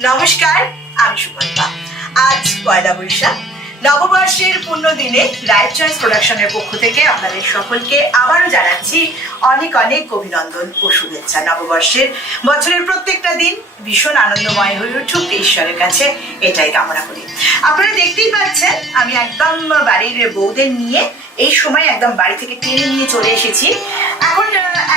নমস্কার, আমি সুকল্পা। আজ পয়লা বৈশাখ, নববর্ষের পূর্ণ দিনে রাইট চয়েস প্রোডাকশনের পক্ষ থেকে আপনাদের সকলকে আবারও জানাচ্ছি অনেক অনেক অভিনন্দন ও শুভেচ্ছা। নববর্ষের বছরের প্রত্যেকটা দিন ভীষণ আনন্দময় হয়ে উঠুক ঈশ্বরের কাছে, এটাই কামনা করি। আপনারা দেখতেই পাচ্ছেন আমি একদম বাড়ির বউদের নিয়ে এই সময় একদম বাড়ি থেকে টেনে নিয়ে চলে এসেছি। এখন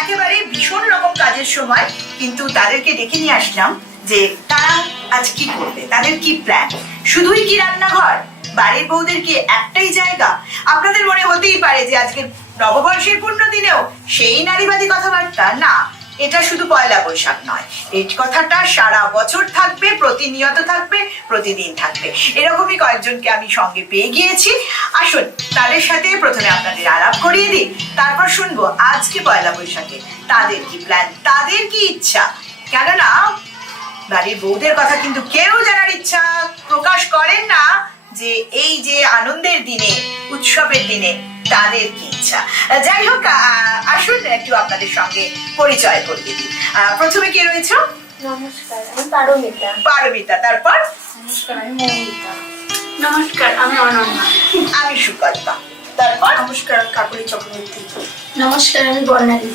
একেবারে ভীষণ রকম কাজের সময়, কিন্তু তাদেরকে ডেকে নিয়ে আসলাম যে তারা আজ কি করবে, তাদের কি প্ল্যান। শুধুই কি রান্নাঘর, বাড়ির বউদের কি একটাই জায়গা? আপনাদের মনে হতেই পারে যে আজকে নববর্ষের পূর্ণ দিনেও সেই নারীবাদী কথাবার্তা। না, এটা শুধু পয়লা বৈশাখ নয়, এই কথাটা সারা বছর থাকবে, প্রতিনিয়ত থাকবে, প্রতিদিন থাকবে। এরকমই কয়েকজনকে আমি সঙ্গে পেয়ে গিয়েছি। আসুন তাদের সাথে প্রথমে আপনাদের আলাপ করিয়ে দিই, তারপর শুনবো আজকে পয়লা বৈশাখে তাদের কি প্ল্যান, তাদের কি ইচ্ছা। কেননা বাড়ির বউদের কথা কিন্তু কেউ জানার ইচ্ছা প্রকাশ করেন না যে এই যে আনন্দের দিনে, উৎসবের দিনে তাদের কি ইচ্ছা। যাই হোক, আসুন একটু আপনাদের সঙ্গে পরিচয় করিয়ে দিই। প্রথমে কে রয়েছে? নমস্কার, আমি পারমিতা। পারমিতা। তারপর? নমস্কার, আমি মৌমিতা। নমস্কার, আমি অনন্যা। আমি সুকল্পা। তারপর? নমস্কার, আমি কাকুলি চক্রবর্তী। নমস্কার, আমি বর্ণালী।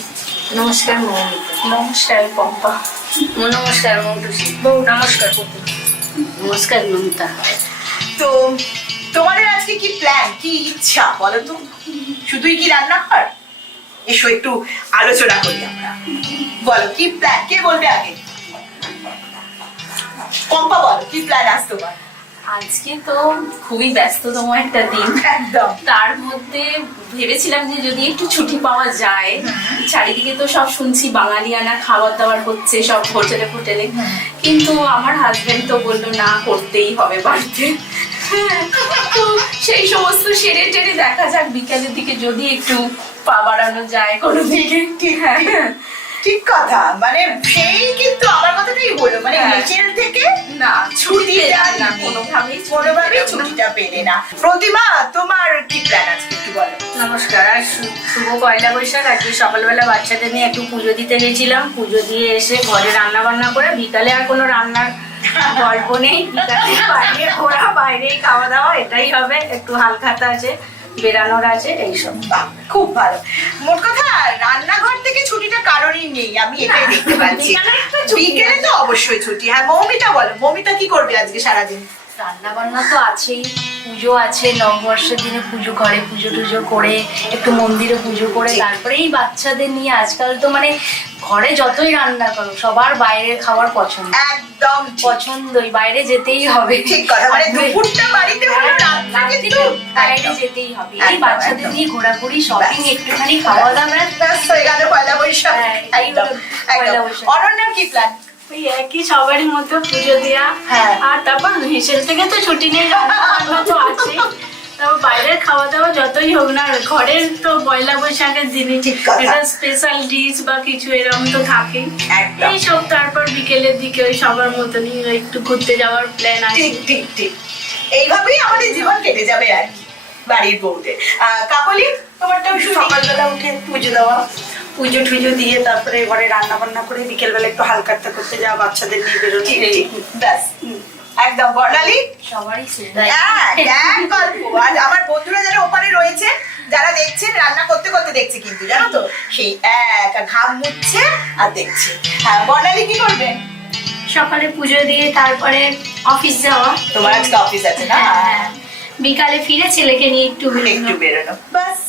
নমস্কার, মৌমিতা। নমস্কার, আমি পম্পা। নমস্কার, মৌটুসি। নমস্কার, পুতুল। নমস্কার, মমিতা। তো তোমাদের আজকে কি প্ল্যান, কি ইচ্ছা বলো তো? শুধুই কি রান্নাঘর? এসো একটু আলোচনা করি আমরা। বলো কি প্ল্যান, কে বলবে আগে? পম্পা বলো, কি প্ল্যান আজ তোমার? আজকে তো খুবই ব্যস্ততম একটা দিন, একদম। তার মধ্যে ভেবেছিলাম যে যদি একটু ছুটি পাওয়া যায়। চারিদিকে তো সব শুনছি বাঙালিয়ানা খাবার দাবার হচ্ছে সব হোটেলে হোটেলে, কিন্তু আমার হাজবেন্ড তো বললো না, করতেই হবে বাড়িতে। তো সেই সমস্ত সেরে টেরে দেখা যাক বিকালের দিকে যদি একটু পা বাড়ানো যায় কোনো দিকে। ঠিক কথা, মানে সেই কিন্তু আমার কথাটাই হলো, মানে নিজের থেকে না ছুটিটা না, কোনোভাবেই ছুটিটা পেলে না। প্রতিমা, তোমার কি প্ল্যান আজকে একটু বলো। নমস্কার, আর শুভ পয়লা বৈশাখ। আজকে সকালবেলা বাচ্চাদের নিয়ে একটু পুজো দিতে গেছিলাম। পুজো দিয়ে এসে ঘরে রান্না বান্না করে, বিকালে আর কোনো রান্নার গল্প নেই। বিকালে বাইরে ঘোরা, বাইরে খাওয়া দাওয়া, এটাই হবে। একটু হালখাতা আছে, বেরানোর আছে, এইসব। খুব ভালো। মোট কথা রান্নাঘর থেকে ছুটিটা কারণই নেই, আমি এটাই দেখতে পাচ্ছি। বিকেলে তো অবশ্যই ছুটি। হ্যাঁ, মৌমিতা বলো, মৌমিতা কি করবে আজকে সারাদিন? রান্না বান্না তো আছেই, পুজো আছে, নববর্ষের দিনে পুজো, ঘরে পুজো টুজো করে, একটু মন্দিরে পুজো করে, তারপরেই বাচ্চাদের নিয়ে। আজকাল তো মানে ঘরে যতই রান্না করো, সবার বাইরে খাওয়ার পছন্দ। একদম পছন্দই, বাইরে যেতেই হবে। ঠিক কথা, মানে দুপুরটা বাড়িতে হলো, রাতটা কিন্তু বাইরে যেতেই হবে। এই বাচ্চাদের নিয়ে ঘোরাঘুরি, শপিং, একটুখানি খাওয়া দাওয়া, ব্যাস হয়ে গেল পয়লা বৈশাখ। একদম একদম। অনন্যার কি প্ল্যান? ওই একই, সবারই মতো পুজো দেওয়া। আর তারপর হেসেল থেকে তো ছুটি নেই, রান্না তো আছেই। তারপর বাইরের খাওয়া দাওয়া যতই হোক না, ঘরের তো পয়লা বৈশাখের দিনে একটা স্পেশাল ডিশ বা কিছু এরকম তো থাকে এইসব। তারপর বিকেলের দিকে ওই সবার মতনই একটু ঘুরতে যাওয়ার প্ল্যান আছে। ঠিক ঠিক ঠিক, এইভাবেই আমাদের জীবন কেটে যাবে আর কি বাড়ির বউদের। কাকলি, তোমারটাও সকালবেলা উঠে পুজো দেওয়া, পুজো টুজো দিয়ে তারপরে ঘরে রান্না বান্না করে বিকেলবেলা একটু হালকাতা করতে যাওয়া, বাচ্চাদের নিয়ে বেরোনো। ব্যাস, একদম। বর্ণালী? সবারই গল্প। আর আমার বন্ধুরা যারা ওপারে রয়েছে, যারা দেখছেন, রান্না করতে করতে দেখছে কিন্তু, জানো তো, সেই এক ঘাম মুছছে আর দেখছে। হ্যাঁ, বর্ণালী কি করবে? সকালে পুজো দিয়ে তারপরে অফিস যাওয়া। তোমার আজকে অফিস আছে না? বিকালে ফিরে ছেলেকে নিয়ে একটু বেরোনো, ব্যাস।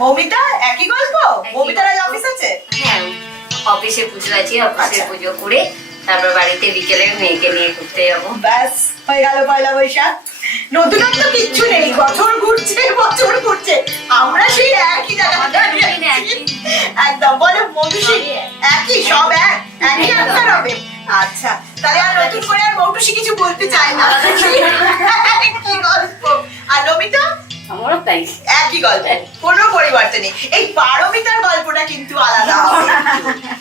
মৌমিতা একই গল্প? মৌমিতার আজ অফিস আছে? হ্যাঁ, অফিসে পুজো আছে, অফিসে পুজো করে তারপর বাড়িতে বিকেলে মেয়েকে নিয়ে ঘুরতে যাবো। ব্যাস হয়ে গেল পয়লা বৈশাখ। নতুনত্ব কিচ্ছু নেই, বছর ঘুরছে, আমরা সেই একই জায়গায় একদম। বলো মৌটুসি, একই, সব একই আনসার হবে। আচ্ছা, তাহলে আর নতুন করে আর মৌটুসি কিছু বলতে চায় না। কি গল্প। আর নমিতা? আমারও তাই, একই গল্প, কোনো পরিবর্তন নেই। এই পারমিতার গল্পটা কিন্তু আলাদা হবে।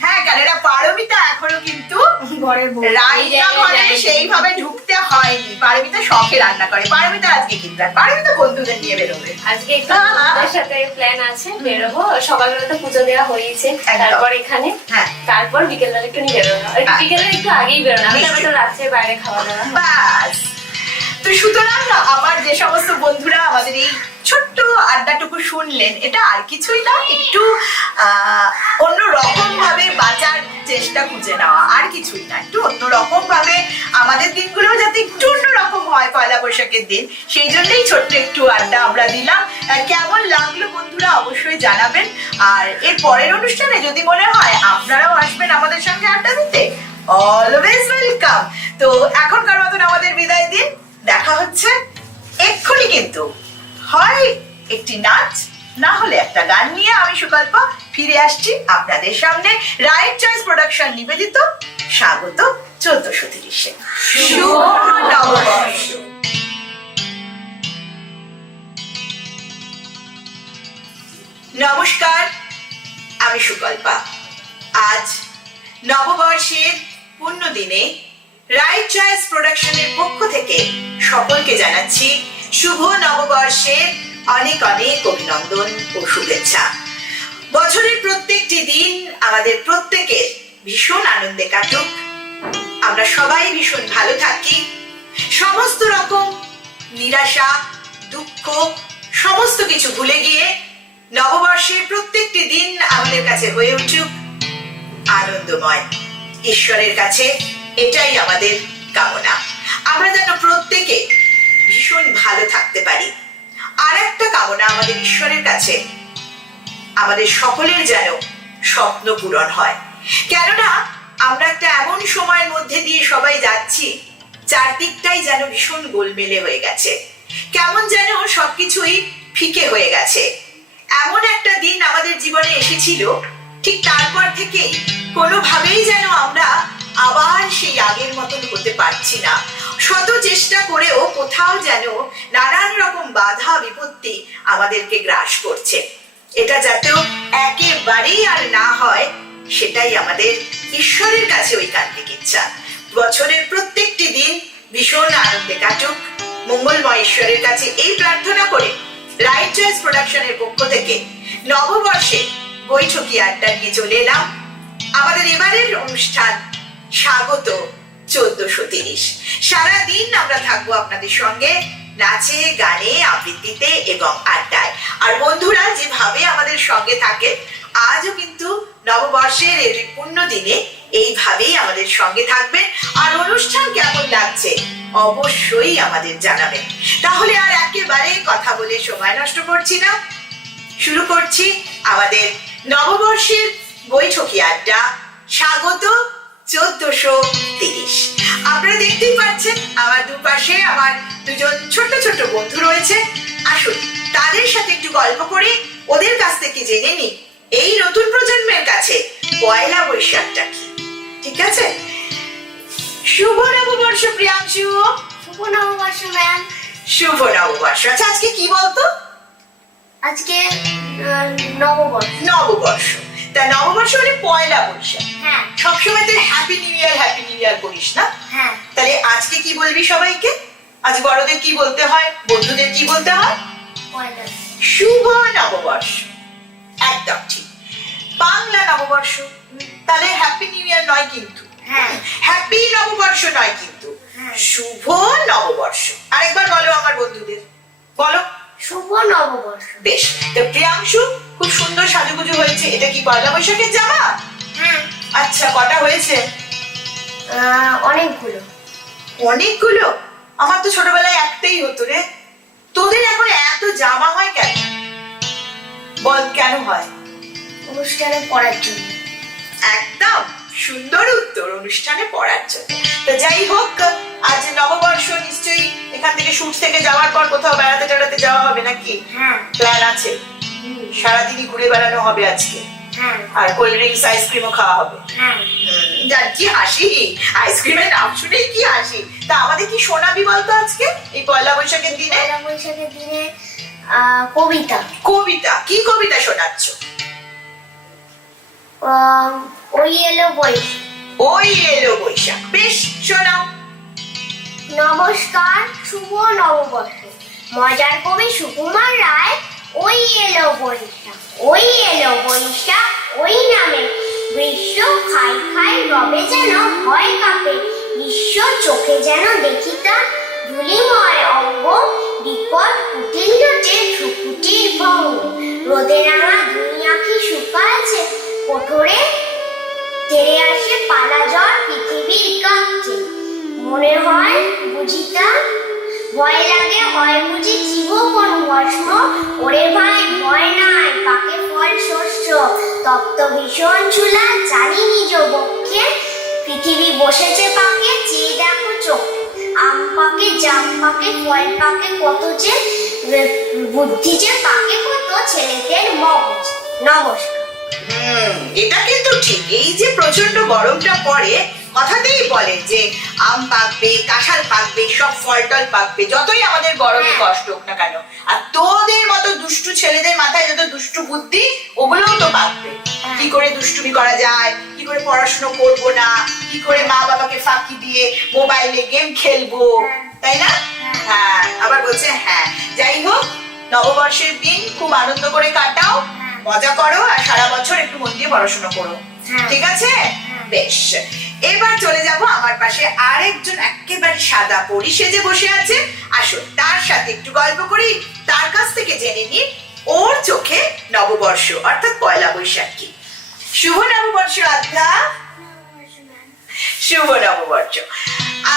হ্যাঁ, কারণ এটা পারমিতা এখনো কিন্তু রান্নাঘরে সেইভাবে ঢুকতে হয়নি। পারমিতা শখে রান্না করে। পারমিতা আজকে কি প্ল্যান? পারমিতা বন্ধুদের নিয়ে বেরোবে আজকে একটু বন্ধুদের সাথে প্ল্যান আছে, বেরোবো। সকালবেলা তো পুজো দেওয়া হয়েছে, তারপর এখানে, তারপর বিকেলবেলা একটু নিয়ে বেরোনো, বিকেলে একটু আগেই বেরোনো, তারপর তো রাত্রে বাইরে খাওয়া দাওয়া। বাস। তো সুতরাং আমার যে সমস্ত বন্ধুরা আমাদের এই ছোট্ট আড্ডাটুকু শুনলেন, এটা আর কিছুই না, একটু অন্যরকম ভাবে বাঁচার চেষ্টা খুঁজে নেওয়া, আর কিছুই না। একটু অন্যরকম ভাবে আমাদের দিনগুলো যাতে একটু অন্যরকম হয় পয়লা বৈশাখের দিন, সেই জন্যই ছোট্ট একটু আড্ডা আমরা দিলাম। কেমন লাগলো বন্ধুরা অবশ্যই জানাবেন। আর এর পরের অনুষ্ঠানে যদি মনে হয় আপনারাও আসবেন আমাদের সঙ্গে আড্ডা দিতে, অলওয়েজ ওয়েলকাম। তো এখনকার মতন আমাদের বিদায় দিন, দেখা হচ্ছে এক্ষুনি। কিন্তু হয় একটি নাচ, না হলে একটা গান নিয়ে আমি সুকল্পা ফিরে আসছি আপনাদের সামনে। রাইট চয়েস প্রোডাকশন নিবেদিত স্বাগত 1430-এ। শুভ নববর্ষ। নমস্কার, আমি সুকল্পা। আজ নববর্ষের পূর্ণ দিনে রাইট চয়েস প্রোডাকশনের পক্ষ থেকে সকলকে জানাচ্ছি শুভ নববর্ষের অনেক অনেক অভিনন্দন ও শুভেচ্ছা। বছরের প্রত্যেকটি দিন আমাদের প্রত্যেকের ভীষণ আনন্দে কাটুক, আমরা সবাই ভীষণ ভালো থাকি, সমস্ত রকম নিরাশা, দুঃখ সমস্ত কিছু ভুলে গিয়ে নববর্ষের প্রত্যেকটি দিন আমাদের কাছে হয়ে উঠুক আনন্দময়। ঈশ্বরের কাছে এটাই আমাদের কামনা, আমরা যেন প্রত্যেকে ভীষণ ভালো থাকতে পারি। আর একটা কামনা আমাদের ঈশ্বরের কাছে, আমাদের সকলের যেন স্বপ্ন পূরণ হয়। কেননা আমরা একটা এমন সময়ের মধ্যে দিয়ে সবাই যাচ্ছি, চারদিকটাই যেন ভীষণ গোলমেলে হয়ে গেছে, কেমন যেন সবকিছুই ফিকে হয়ে গেছে। এমন একটা দিন আমাদের জীবনে এসেছিল, ঠিক তারপর থেকেই কোনোভাবেই যেন আমরা আবার সেই আগের মতন হতে পারছি না। শত চেষ্টা করেও কোথাও যেন নানান রকম বাধা বিপত্তি আমাদেরকে গ্রাস করছে। এটা যাতেও একেবারেই আর না হয়, সেটাই আমাদের ঈশ্বরের কাছে ঐকান্তিক ইচ্ছা। বছরের প্রত্যেকটি দিন ভীষণ আনন্দে কাটুক, মঙ্গলময় ঈশ্বরের কাছে এই প্রার্থনা করে রাইট চয়েস প্রোডাকশনের পক্ষ থেকে নববর্ষে বৈঠকি আড্ডা নিয়ে চলে এলাম। আমাদের এবারের অনুষ্ঠান স্বাগত 1430। সারাদিন আমরা থাকবো আপনাদের সঙ্গে নাচে, গানে, আবৃত্তিতে এবং আড্ডায়। আর বন্ধুরা যেভাবে আমাদের সঙ্গে থাকে, আজও কিন্তু নববর্ষের এই পূর্ণ দিনে এইভাবেই আমাদের সঙ্গে থাকবেন। আর অনুষ্ঠান কেমন লাগছে অবশ্যই আমাদের জানাবেন। তাহলে আর একেবারে কথা বলে সময় নষ্ট করছি না, শুরু করছি আমাদের নববর্ষের বৈঠকি আড্ডা স্বাগত 1430। আপনারা দেখতেই পাচ্ছেন আমার দুপাশে আমার দুজন ছোট ছোট বন্ধু রয়েছে। আসুন তাদের সাথে একটু গল্প করে ওদের কাছ থেকে জেনে নিই এই নতুন প্রজন্মের কাছে পয়লা বৈশাখটা কি। ঠিক আছে? শুভ নববর্ষ প্রিয়াংশু। শুভ নববর্ষ ম্যাম। শুভ নববর্ষ। আচ্ছা আজকে কি বলতো? আজকে নববর্ষ। নববর্ষ। তা নববর্ষ মানে পয়লা বৈশাখ। হ্যাঁ। সবসময় তো হ্যাপি নিউ ইয়ার করিস না? হ্যাঁ। তাহলে আজকে কি বলবি সবাইকে? আজ বড়দের কি বলতে হয়, বন্ধুদের কি বলতে হয়? পয়লা। শুভ নববর্ষ। একদম ঠিক। বাংলা নববর্ষ। তাহলে হ্যাপি নিউ ইয়ার নয় কিন্তু। হ্যাঁ। হ্যাপি নববর্ষ নয় কিন্তু। হ্যাঁ। শুভ নববর্ষ। আরেকবার বলো আমার বন্ধুদের, বলো। শুভ নববর্ষ। বেশ। তো প্রিয়াংশু খুব সুন্দর সাজুগুজু হয়েছে। এটা কি পয়লা বৈশাখের জামা? হ্যাঁ। আচ্ছা, কটা হয়েছে? অনেকগুলো। অনেকগুলো? আমার তো ছোটবেলায় একটাই হতো রে। তোদের এখন এত জামা হয় কেন? বল কেন হয়? অনুষ্ঠানে পড়ার জন্য। একদম সুন্দর উত্তর, অনুষ্ঠানে পড়ার জন্য। তো যাই হোক, আজ নববর্ষ, নিশ্চয়ই এখান থেকে শুট থেকে যাওয়ার পর কোথাও বেড়াতে টেড়াতে যাওয়া হবে নাকি? হ্যাঁ। প্ল্যান আছে? সারাদিনই ঘুরে বেড়ানো হবে আজকে। হ্যাঁ। আর কোল্ড ড্রিঙ্কস, আইসক্রিমও খাওয়া হবে। হ্যাঁ। যার কি হাসি, আইসক্রিমের নাম শুনেই কি হাসি। তা আমাদের কি শোনাবি বলতো আজকে এই পয়লা বৈশাখের দিনে? পয়লা বৈশাখের দিনে কবিতা। কবিতা? কি কবিতা শোনাচ্ছ? ওই এলো বৈশাখ। ওই এলো বৈশাখ। বেশ, শোনাও। নমস্কার, শুভ নববর্ষ। মজার কবি সুকুমার রায়, ওই এলো বৈশাখ, ওই এলো বৈশাখ, ওই নামে গ্রীষ্ম খাই খাই রবে যেন ভয় কাঁপে, বিশ্ব চোখে যেন দেখি তার ধুলিময় অঙ্গ, বিপদ কুটিল জোটে ধ্রুকুটির ভঙ্গ, রোদে রাঙা দুই আঁখি শুকাচ্ছে, কোঠরে তেরে আসে পালা জ্বর, পৃথিবীর কাঁপছে, মনে হয় বুঝিতা ভয় লাগে, হয় বুঝি জীবন ভস্ম, ওরে ভাই ভয় নাই পাকে ফল শস্য, তপ্ত ভীষণ চুলা জানি নিজ বক্ষে, পৃথিবী বসেছে পাকে চেয়ে দেখো চোখে, আম পাকে জাম পাকে ফল পাকে কত যে, বুদ্ধি যে পাকে কত ছেলেদের মগজ। নমস্কার। এটা কিন্তু ঠিক। এই যে প্রচন্ড গরমটা পড়ে, কথাতেই বলে যে আম পাকবে, কাঁঠাল পাকবে, সব ফল টল পাকবে, যতই আমাদের গরমে কষ্ট হোক না কেন। আর তোদের মতো দুষ্টু ছেলেদের মাথায় যত দুষ্টু বুদ্ধি, ওগুলোও তো পাকবে। কি করে দুষ্টুমি করা যায়, কি করে পড়াশোনা করবো না, কি করে মা বাবাকে ফাঁকি দিয়ে মোবাইলে গেম খেলবো, তাই না? হ্যাঁ, আবার বলছে হ্যাঁ, যাই হোক নববর্ষের দিন খুব আনন্দ করে কাটাও, মজা করো, আর সারা বছর একটু মন দিয়ে পড়াশোনা করো, ঠিক আছে? বেশ, এবার চলে যাব আমার পাশে আরেকজন একেবারে সাদা পরি সেজে বসে আছে। আসুন তার সাথে একটু গল্প করি, তার কাছ থেকে জেনে নিই ওর চোখে নববর্ষ অর্থাৎ পয়লা বৈশাখ কি। শুভ নববর্ষ আধ্যা। শুভ নববর্ষ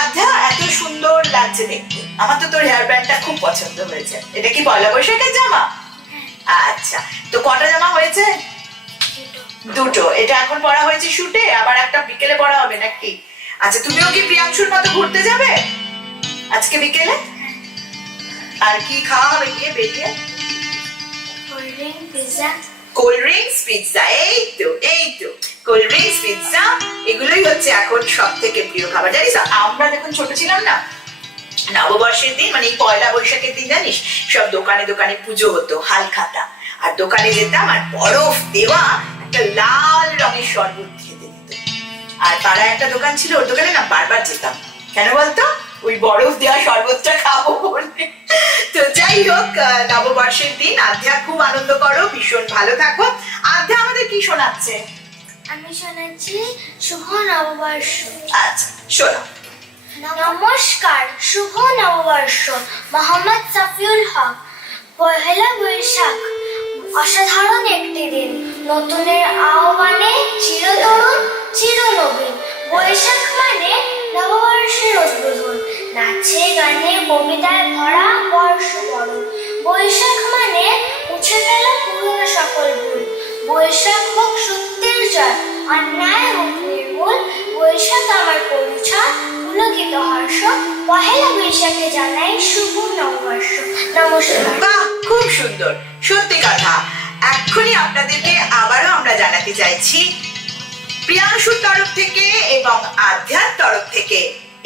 আধ্যা, এত সুন্দর লাগছে দেখতে। আমার তো তোর হেয়ার ব্যান্ডটা খুব পছন্দ হয়েছে। এটা কি পয়লা বৈশাখের জামা? আচ্ছা, তো কটা জামা হয়েছে? দুটো। এটা এখন পরা হয়েছে শুটে, আবার একটা বিকেলে পরা হবে নাকি? আচ্ছা, তুমিও কি প্রিয়াংশুর মতো ঘুরতে যাবে আজকে বিকেলে? আর কি খাওয়া হবে গিয়ে বেরিয়ে? Cold drink, pizza. Cold drinks, pizza, এই তো কোল্ড ড্রিঙ্কস, পিৎজা, এগুলোই হচ্ছে এখন সব থেকে প্রিয় খাবার। জানিস আমরা যখন ছোট ছিলাম না, নববর্ষের দিন মানে এই পয়লা বৈশাখের দিন জানিস সব দোকানে দোকানে পুজো হতো, হালখাতা, আর দোকানে যেতাম আর বরফ দেওয়া একটা লাল রঙের শরবত খেতে দিত। আর পাড়ায় একটা দোকান ছিল, ওর দোকানে না বারবার যেতাম। কেন বলতো? ওই বরফ দেওয়া শরবতটা খাবো বলে। তো যাই হোক, নববর্ষের দিন আধ্যা খুব আনন্দ করো, ভীষণ ভালো থাকো। আধ্যা আমাদের কি শোনাচ্ছে? আমি শোনাচ্ছি শুভ নববর্ষ। আচ্ছা, শোনো। নমস্কার, শুভ নববর্ষ। মোহাম্মদ সাফিউল হক। পহেলা বৈশাখ অসাধারণ একটি দিন, নতুনের আহ্বানে চিরতরুণ চিরনবীন। বৈশাখ মানে নববর্ষের উদ্বোধন, নাচে গানে কবিতায় ভরা বর্ষবরণ। বৈশাখ মানে মুছে ফেলা পুরনো সকল ভুল। বৈশাখ হোক সত্যের জয়, অন্যায় হোক নির্মূল। বৈশাখ আমার পরিচয়, পুলকিত হর্ষ। পহেলা বৈশাখে জানাই শুভ নববর্ষ। নমস্কার। বাহ, খুব সুন্দর, সত্যি কথা। এক্ষুনি আপনাদেরকে আবারও আমরা জানাতে চাইছি প্রিয়াংশুর তরফ থেকে এবং আধ্যার তরফ থেকে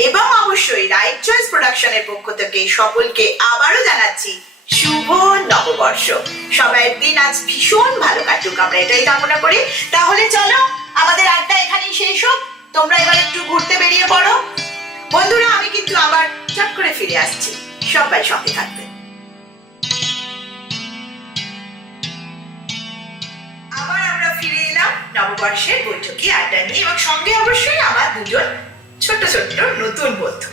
এবং অবশ্যই রাইট চয়েস প্রোডাকশনের পক্ষ থেকে সকলকে আবারও জানাচ্ছি শুভ নববর্ষ। সবাইয়ের দিন আজ ভীষণ ভালো কাটুক, আমরা এটাই কামনা করি। তাহলে চলো, আমাদের আড্ডা এখানেই শেষ হোক। তোমরা এবার একটু ঘুরতে বেরিয়ে পড়ো। বন্ধুরা, আমি কিন্তু আবার চট করে ফিরে আসছি, সবাই সঙ্গে থাকবে। আবার আমরা ফিরে এলাম নববর্ষের বৈঠকি আড্ডা নিয়ে, এবং সঙ্গে অবশ্যই আমার দুজন ছোট ছোট নতুন বন্ধু।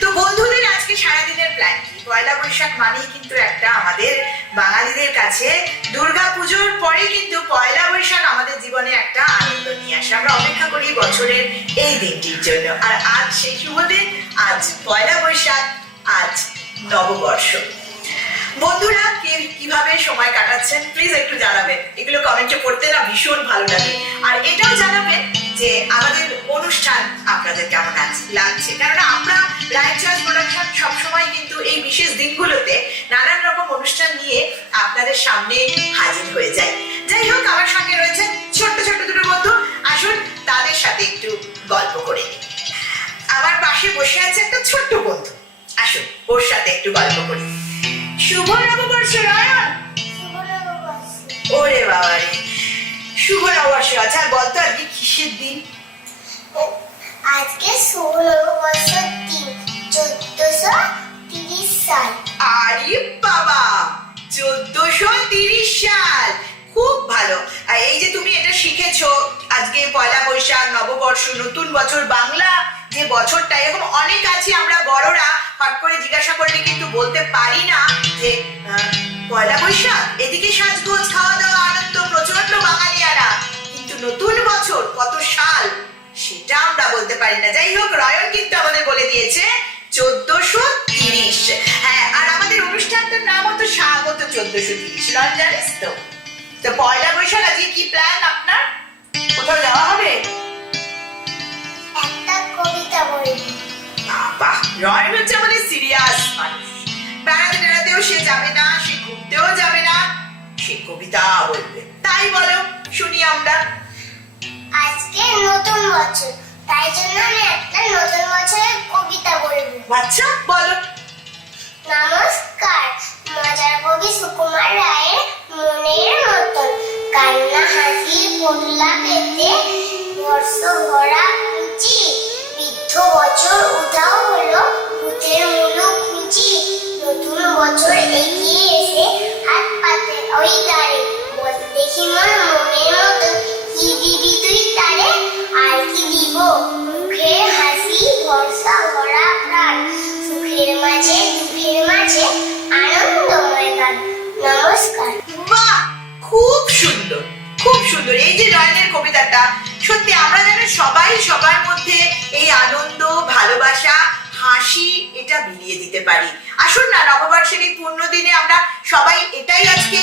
তো বন্ধুদের আজকে সারাদিনের প্ল্যান কি? পয়লা বৈশাখ মানেই কিন্তু একটা আমাদের বাঙালিদের কাছে দুর্গা পুজোর পরে কিন্তু পয়লা বৈশাখ আমাদের জীবনে একটা আনন্দ নিয়ে আসে। আমরা অপেক্ষা করি বছরের এই দিনটির জন্য, আর আজ সেই শুভ দিন, আজ পয়লা বৈশাখ, আজ নববর্ষ। বন্ধুরা কিভাবে সময় কাটাচ্ছেন প্লিজ একটু জানাবেন, এগুলো কমেন্টে পড়তে না ভীষণ ভালো লাগে। আর এটাও জানাবেন যে আমাদের অনুষ্ঠান আপনাদের কেমন লাগছে, কেননা আমরা রাইট চয়েস প্রোডাকশন সবসময় কিন্তু এই বিশেষ দিনগুলোতে নানান রকম অনুষ্ঠান নিয়ে আপনাদের সামনে হাজির হয়ে যায়। যাই হোক, আমার সঙ্গে রয়েছে ছোট্ট ছোট্ট দুটো বন্ধু, আসুন তাদের সাথে একটু গল্প করে নিই। আমার পাশে বসে আছে একটা ছোট্ট বন্ধু, আসুন ওর সাথে একটু গল্প করি। শুভ নববর্ষ রায়ন। ওরে বাবা রে, শুভ নববর্ষ। আচ্ছা বলতো আজকে কিসের দিন? আজকে শুভ নববর্ষের দিন, বৈশাখ, নববর্ষ, নতুন বছর, বাংলা যে বছরটা, এরকম অনেক আছে আমরা বড়রা হট করে জিজ্ঞাসা করলে কিন্তু বলতে পারি না যে পয়লা বৈশাখ, এদিকে সাজগোজ, খাওয়া দাওয়া, আনন্দ, প্রচন্ড বাঙালিয়ানা, কিন্তু নতুন বছর কত সাল সেটা আমরা বলতে পারি না। যাই হোক, রয়ন কিন্তু আমাদের বলে দিয়েছে 1430। হ্যাঁ, আর আমাদের অনুষ্ঠানটার নাম হতো স্বাগত 1430। রয়ন জানিস তো? তো পয়লা বৈশাখ আজকে কি প্ল্যান আপনার? কোথাও যাওয়া হবে? একটা কবিতা বলবো। বাহ, রয়ন হচ্ছে আমাদের সিরিয়াস মানুষ। বেড়াতে বেড়াতেও সে যাবে না, সে ঘুরতেও যাবে না, সে কবিতা বলবে। তাই বলো, শুনি আমরা। আজকে নতুন বছর, তাই জন্য আমি একটা নতুন বছরের কবিতা বলবো। আচ্ছা, বলো। নমস্কার, মজার কবি সুকুমার রায়ের মনের মতন কান্না হাসির পোটলা পেতে বর্ষ ভরা খুঁজি, বৃদ্ধ বছর উধাও হলো ভূতের মুলু খুঁজি, নতুন বছর এগিয়ে এসে হাত পাতে ওই দাঁড়ে, বল দেখি মোর মনের মতন কি দিবি তুই তারে, আর কি দিব মুখের হাসি ভরসা ভরা প্রাণ, সুখের মাঝে দুঃখের মাঝে আনন্দময় গান। নমস্কার। বাহ, খুব সুন্দর, খুব সুন্দর। এই যে রয়নের কবিতাটা, সত্যি আমরা যেন সবাই সবার মধ্যে এই আনন্দ, ভালোবাসা, হাসি এটা বিলিয়ে দিতে পারি। আসুন না, নববর্ষের এই পূর্ণ দিনে আমরা সবাই এটাই আজকে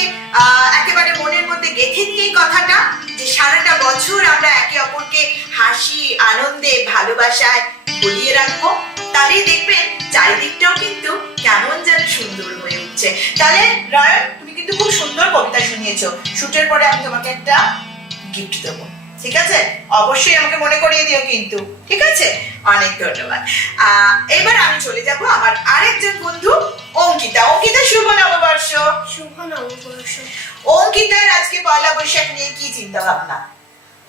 একেবারে মনের মধ্যে গেঁথে নিয়ে এই কথাটা, যে সারাটা বছর আমরা একে অপরকে হাসি, আনন্দে, ভালোবাসায় ভরিয়ে রাখবো। তাহলেই দেখবেন চারিদিকটাও কিন্তু কেমন যেন সুন্দর হয়ে উঠছে। তাহলে রয়ন, তুমি কিন্তু খুব সুন্দর কবিতা শুনিয়েছো। শুটের পরে আমি তোমাকে একটা গিফট দেবো, ঠিক আছে? অবশ্যই আমাকে মনে করিয়ে দিও কিন্তু, ঠিক আছে? অনেক ধন্যবাদ। এবার আমি চলে যাব আমার আরেকজন বন্ধু অঙ্কিতা। অঙ্কিতা, শুভ নববর্ষ। শুভ নববর্ষ। অঙ্কিতার আজকে পয়লা বৈশাখ নিয়ে কি চিন্তা ভাবনা?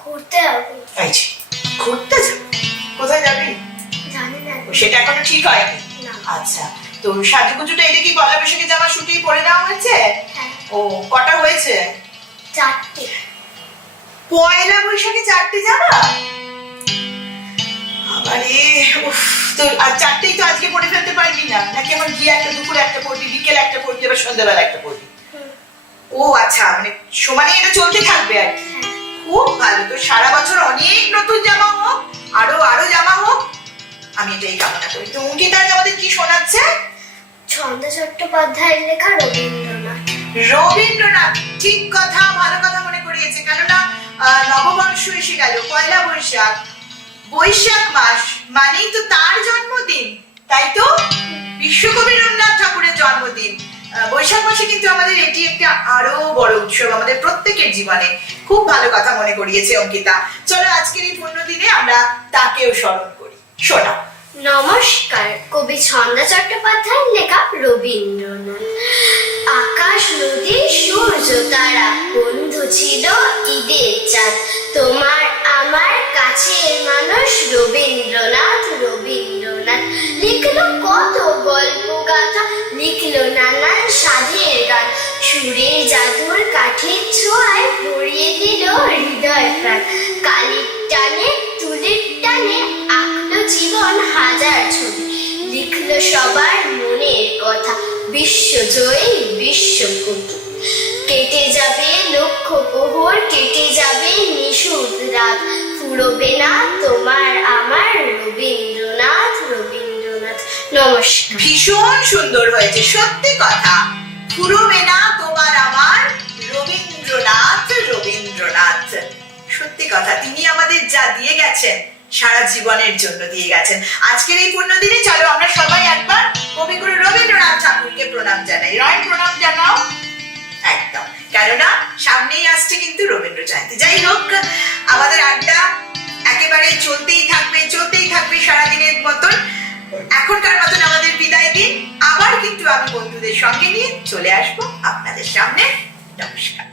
ঘুরতে যাবো। আচ্ছা, ঘুরতে যাবি? কোথায় যাবি? জানি না। সেটা এখনো ঠিক হয়নি? না। আচ্ছা, তো সাজুগুজুটা এটা কি পয়লা বৈশাখে জামা শুটেই পরে নেওয়া হয়েছে? হ্যাঁ। ও, কটা হয়েছে? 4টে। পয়লা বৈশাখে 4টে জামা? আবারে, উফ, তো আর 4টেই তো আজকে পরে ফেলতে পারবি না? নাকি আমার গিয়ে একটা, দুপুরে একটা পরবি, বিকেলে একটা পরবি, আবার সন্ধ্যাবেলা একটা পরবি? ও আচ্ছা, মানে সমানে এটা চলতে থাকবে আর কি। খুব ভালো, তো সারা বছর অনেক নতুন জামা হোক, আরো আরো জামা হোক, আমি এটাই কামনা করি। তো অঙ্কিতা আমাদের কি শোনাচ্ছে? ছন্দ চট্টোপাধ্যায়ের লেখা রবীন্দ্রনাথ। রবীন্দ্রনাথ, ঠিক কথা, ভালো কথা মনে করিয়েছে। কেননা নববর্ষ এসে গেল, পয়লা বৈশাখ, বৈশাখ মাস মানেই তো তার জন্মদিন, তাই তো? বিশ্বকবি রবীন্দ্রনাথ ঠাকুরের জন্মদিন। বৈশাখ মাসে কিন্তু আমাদের এটি একটা আরো বড় উৎসব আমাদের প্রত্যেকের জীবনে। খুব ভালো কথা মনে করিয়েছে অঙ্কিতা। চলো আজকের এই পূর্ণ দিনে আমরা তাকেও স্মরণ করি। শোনা। নমস্কার, কবি ছন্দা চট্টোপাধ্যায়ের লেখা রবীন্দ্রনাথ। আকাশ, নদী, সূর্য, তারা বন্ধু ছিল ঈদের চাঁদ, তোমার আমার কাছের মানুষ রবীন্দ্রনাথ। রবীন্দ্রনাথ লিখলো কত গল্প গাথা, লিখলো নানান সাধের গান, সুরের জাদুর কাঠের ছোঁয়ায় ভরিয়ে দিল হৃদয় প্রাণ, কালির টানে তুলির টানে আঁকলো জীবন হাজার ছবি, লিখলো সবার মনের কথা, বিশ্বজয়ী বিশ্বকবি। কেটে যাবে লক্ষ প্রহর, কেটে যাবে নিশুত রাত, ফুরবে না তোমার আমার রবীন্দ্রনাথ। রবীন্দ্রনাথ। নমস্কার। ভীষণ সুন্দর হয়েছে, সত্যি কথা। ফুরবে না তোমার আমার রবীন্দ্রনাথ। রবীন্দ্রনাথ, সত্যি কথা, তিনি আমাদের যা দিয়ে গেছেন সারা জীবনের জন্য দিয়ে গেছেন। আজকের এই পূর্ণ দিনে চলো আমরা সবাই একবার কবিগুরু রবীন্দ্রনাথ ঠাকুরকে প্রণাম জানাই। রয়, প্রণাম জানাও। একদম, কেননা সামনেই আসছে কিন্তু রবীন্দ্র জয়ন্তী। যাই হোক, আমাদের আড্ডা একেবারে চলতেই থাকবে সারাদিনের মতন। এখনকার মতন আমাদের বিদায় দিন। আবার কিন্তু আমি বন্ধুদের সঙ্গে নিয়ে চলে আসবো আপনাদের সামনে। নমস্কার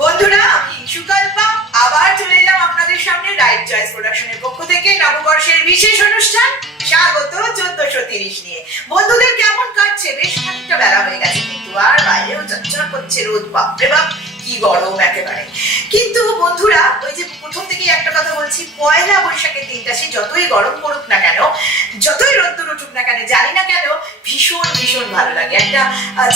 বন্ধুরা, আমি সুকল্পা আবার চলে এলাম আপনাদের সামনে রাইট চয়েস প্রোডাকশনের পক্ষ থেকে নববর্ষের বিশেষ অনুষ্ঠান স্বাগত 1430 নিয়ে। বন্ধুদের কেমন কাটছে? বেশ খানিকটা বেলা হয়ে গেছে কিন্তু, আর বাইরেও চচ্চড়া করছে রোদ, বাপরে বাপ, কি গরম একেবারে। কিন্তু বন্ধুরা, ওই যে প্রথম থেকেই একটা কথা বলছি, পয়লা বৈশাখের দিনটা সে যতই গরম পড়ুক না কেন, যতই রোদ্দুর উঠুক না কেন, জানি না কেন ভীষণ ভীষণ ভালো লাগে। একটা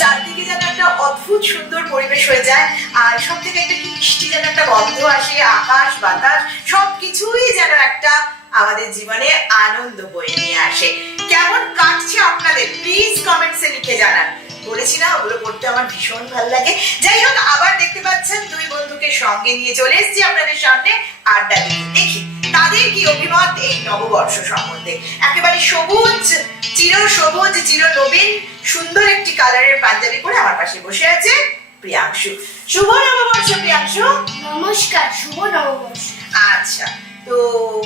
চারদিকে যেন একটা অদ্ভুত সুন্দর পরিবেশ হয়ে যায়, আর সব থেকে একটা কি মিষ্টি যেন একটা গন্ধ আসে, আকাশ বাতাস সবকিছুই যেন একটা আমাদের জীবনে আনন্দ বয়ে নিয়ে আসে। কেমন কাটছে আপনাদের প্লিজ কমেন্টসে লিখে জানান। বলেছি না, ওগুলো পড়তে আমার ভীষণ ভালো লাগে। যাই হোক, আবার দেখতে পাচ্ছেন দুই বন্ধুকে সঙ্গে নিয়ে চলে এসেছি আপনাদের সামনে আড্ডা দিতে। দেখি তাদের কি অভিমত এই নববর্ষ সম্বন্ধে। একেবারে সবুজ, চির সবুজ, চির নবীন সুন্দর একটি কালারের পাঞ্জাবি পরে আমার পাশে বসে আছে প্রিয়াংশু। শুভ নববর্ষ প্রিয়াংশু। নমস্কার, শুভ নববর্ষ। আচ্ছা, তো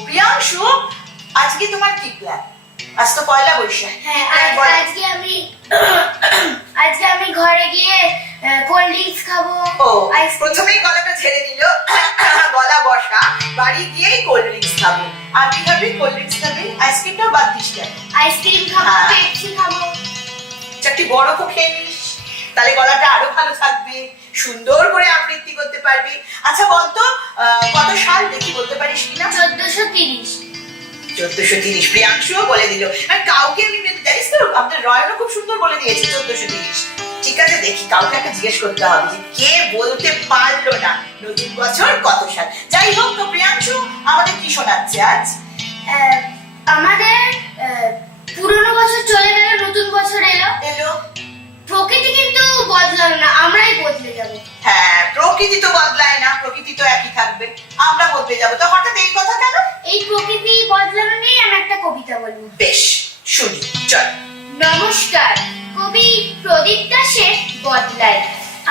প্রিয়াংশু, আজকে তোমার কি প্ল্যান? আজ তো পয়লা বৈশাখ। হ্যাঁ, আজকে আমি ঘরে গিয়ে কোল্ড ড্রিঙ্কস খাবো। ও, প্রথমেই গলাটা ছেড়ে নিল, গলা বসা। বাড়ি গিয়েই কোল্ড ড্রিঙ্কস খাবো। আর কি খাবি? কোল্ড ড্রিঙ্কস খাবি? আইসক্রিমটাও বাদ দিস কেন? আইসক্রিম খাবো, পেপসি খাবো। চারটি বরফও খেয়ে নিস, তাহলে গলাটা আরো ভালো থাকবে, সুন্দর করে আবৃত্তি করতে পারবি। আচ্ছা বলতো, কত সাল দেখি বলতে পারিস কিনা? 1430। 1430 প্রিয়াংশুও বলে দিল। আর কাউকে আমি জানিস তো, আমাদের রয়নও খুব সুন্দর বলে দিয়েছে 1430। ঠিক আছে, দেখি কাউকে একটা জিজ্ঞেস করতে হবে যে কে বলতে পারলো না নতুন বছর কত সাল। যাই হোক, তো প্রিয়াংশু আমাদের কি শোনাচ্ছে আজ? আমাদের পুরনো বছর চলে গেল, নতুন বছর এলো। প্রকৃতি কিন্তু বদলালো না, আমরাই বদলে যাব। হ্যাঁ, প্রকৃতি তো বদলায় না, প্রকৃতি তো একই থাকবে, আমরা বদলে যাব। তো হঠাৎ এই কথা কেন? এই প্রকৃতি বদলানো নিয়ে আমি একটা কবিতা বলবো। বেশ, শুনি, চল। নমস্কার, কবি প্রদীপ দাসের বদলায়।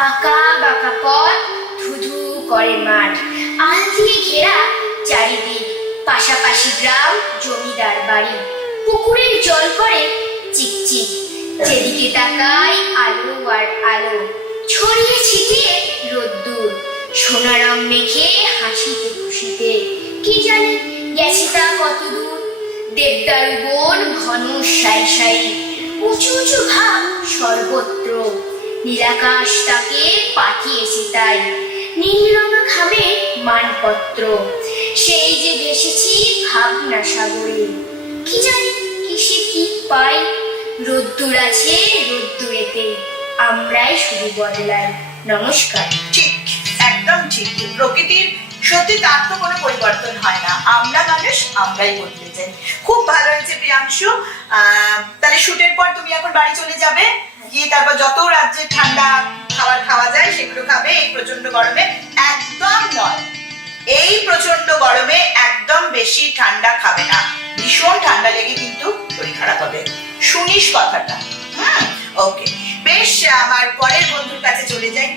আঁকা বাঁকা পথ, ধুধু করে মাঠ, আল দিয়ে ঘেরা চারিদিক, পাশাপাশি গ্রাম, জমিদার বাড়ি, পুকুরের জল করে চিকচিক, যেদিকে তাকাই আলো আর আলো, ছড়িয়ে ছিটিয়ে রোদ্দুর, সোনা রং মেখে হাসিতে খুশিতে, কি জানি গেছে তা কত দূর। দেবদারু বন ঘন সাই সাই, উঁচু উঁচু ঘাম সর্বত্র, নীলাকাশ তাকে পাঠিয়েছে তাই, নীল রঙা খামে মানপত্র, সেই যে ভেসেছি ভাবনা সাগরে, কি জানি কিসে কি পাই। রোদ্দুর আছে রোদ্দুরেতে, আমরাই শুধু বদলাই। নমস্কার। ঠিক, একদম ঠিক। প্রকৃতির সত্যি তার তো কোনো পরিবর্তন হয় না, আমরা মানুষ আমরাই বদলে যাই। খুব ভালো হয়েছে প্রিয়াংশু। তাহলে শুটের পর তুমি এখন বাড়ি চলে যাবে, গিয়ে তারপর যত রাজ্যের ঠান্ডা খাবার খাওয়া যায় সেগুলো খাবে। এই প্রচন্ড গরমে একদম নয়, এই প্রচন্ড গরমে একদম বেশি ঠান্ডা খাবে না, ভীষণ ঠান্ডা লেগে কিন্তু শরীর খারাপ হবে। শুনিস কথাটা? ওকে, বেশ। আমার পরের বন্ধুর কাছে চলে যাই।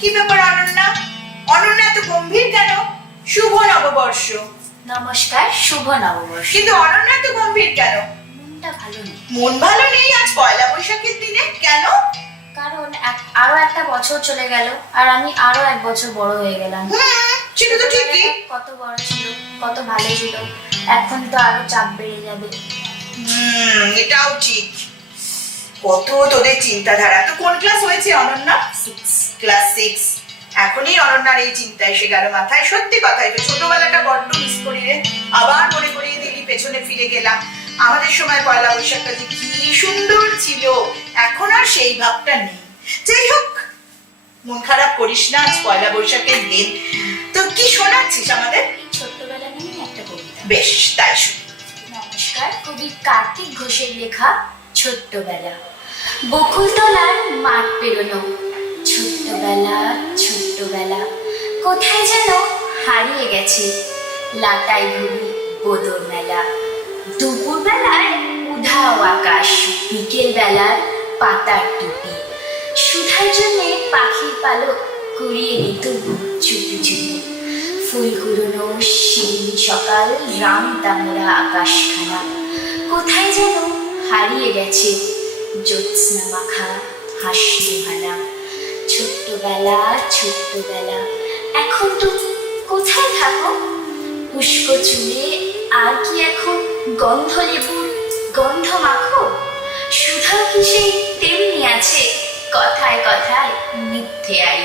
কি ব্যাপার অনন্যা? অনন্যা এত গম্ভীর কেন? শুভ নববর্ষ। নমস্কার, শুভ নববর্ষ। কিন্তু অনন্যা এত গম্ভীর কেন? মনটা ভালো নেই। মন ভালো নেই আজ পয়লা বৈশাখের দিনে? কেন? কারণ আরো একটা বছর চলে গেল, আর আমি আরো এক বছর বড় হয়ে গেলাম। সেটা তো ঠিকই। কত বড় ছিল, কত ভালো ছিল, এখন তো আরো চাপ বেড়ে যাবে। এটাও ঠিক। কত তোদের চিন্তাধারা। তো কোন ক্লাস হয়েছে অনন্যা? 6। ক্লাস 6। এখনই অনন্যার এই চিন্তা এসে গেল মাথায়। সত্যি কথাই তো, ছোটবেলাটা বড্ড মিস করি রে। আবার মনে করিয়ে দিলি, পেছনে ফিরে গেলাম। আমাদের সময় পয়লা বৈশাখটা যে কি সুন্দর ছিল, এখন আর সেই ভাবটা নেই। যাই হোক, মন খারাপ করিস না, আজ পয়লা বৈশাখের দিন। তো কি শোনাচ্ছিস আমাদের? ছোট্টবেলা নিয়ে একটা কবিতা। বেশ, তাই শুনি। নমস্কার, কবি কার্তিক ঘোষের লেখা ছোট্টবেলা। বকুলতলার মাঠ পেরোনো, ছোট্টবেলা ছোট্টবেলা, কোথায় যেন হারিয়ে গেছে লাটাই ভুবি বোদর মেলা। দুপুর বেলায় উধাও আকাশ, বিকেল বেলার পাতার টুপি, সুধার জন্য পাখির পালক কুড়িয়ে নিত চুপি চুপি। ফুল কুড়োনো শিরিন সকাল, রাম তামরা আকাশখানা, কোথায় যেন হারিয়ে গেছে জ্যোৎস্না মাখা হাসিমালা। ছোট্টবেলা ছোট্টবেলা, এখন তুমি কোথায় থাকো? উস্কো চুলে আর কি এখন গন্ধ লেবুর গন্ধ মাখো? সুধা কি সেই তেমনি আছে, কথায় কথায় মিথ্যে আই।